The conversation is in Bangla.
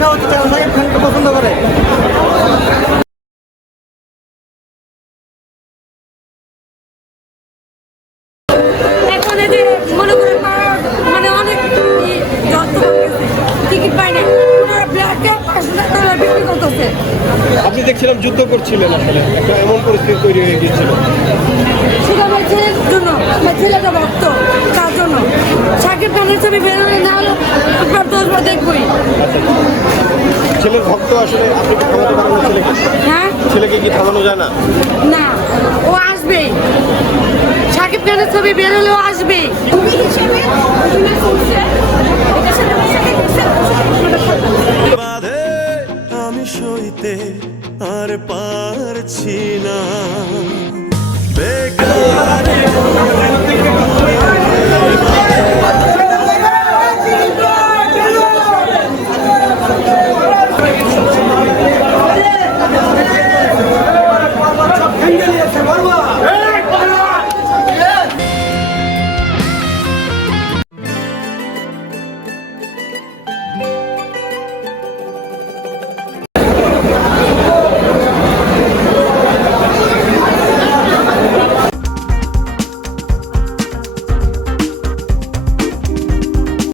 দেখা হচ্ছে যারা শাকিব খানকে পছন্দ করে। মনে মানে আপনি দেখছিলাম যুদ্ধ করছিলেন আসলে একটা এমন পরিস্থিতি তৈরি হয়ে গিয়েছিল। সেটা আমার ছেলের জন্য আমার ছেলেটা ভক্ত তার জন্য। সাকিব খানের ছবি বেরোলে না হলো আপনার দেখবই। আসলে আপনি পারেন না ছেলেকে? হ্যাঁ? ছেলেকে কি যায় না? না ও আসবে। সাকিব খানের ছবি বেরোলেও আসবেই আমি সইতে আর পারছি না।